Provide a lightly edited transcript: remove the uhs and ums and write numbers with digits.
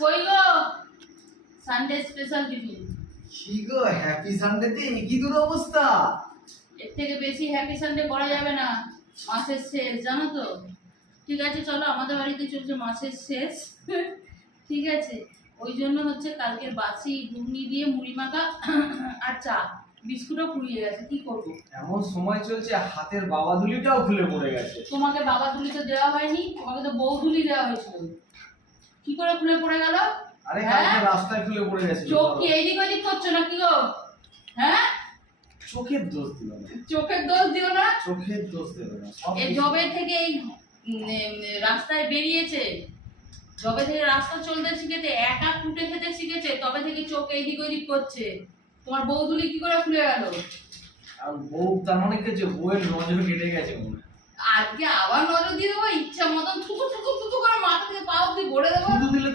কই গো Sunday special tiffin? কি go happy সানডেতে কি দূর অবস্থা? এর থেকে বেশি হ্যাপি সানডে করা যাবে না, মাসের শেষ জানো তো। ঠিক আছে চলো, আমাদের বাড়িতে চলছে মাসের শেষ। ঠিক আছে, ওই জন্য হচ্ছে কালকের বাসি ঘুগনি দিয়ে মুড়ি মাখা আর চা, বিস্কুটও ফুরিয়ে গেছে, কি করবো। এমন সময় চলছে হাতের বাবাদুলিটাও খুলে পড়ে গেছে। তোমাকে বাবা তুলি তো দেওয়া হয়নি, তোমাকে তো বউ তুলি দেওয়া হয়েছিল, কি করে খুলে পড়ে গেল? আরে হ্যাঁ? কালকে রাস্তায় খুলে পড়ে গেছে। চোখ কি এইদিক ওইদিক করছো না কি গো? হ্যাঁ, চোখের দোষ দিল না, চোখের দোষ দিও না। চোখের দোষ দিল না, সব এই জবে থেকে এই রাস্তায় বেরিয়েছে, জবে থেকে রাস্তা চলতে শিখেছে, একা কুটে খেতে শিখেছে, তবে থেকে চোখ এইদিক ওইদিক করছে। তোমার বৌদুলি কি করে খুলে গেল? আর বউ তার মানে যে বউয়ের নজর কেটে গেছে মনে হয়। আজকে আবার নজর দিয়ে দেবো, ইচ্ছা মতন থুতু থুতু থুতু করে মাথা দিয়ে পা অব্দি ভরে দেবো। শুধু দিলে তো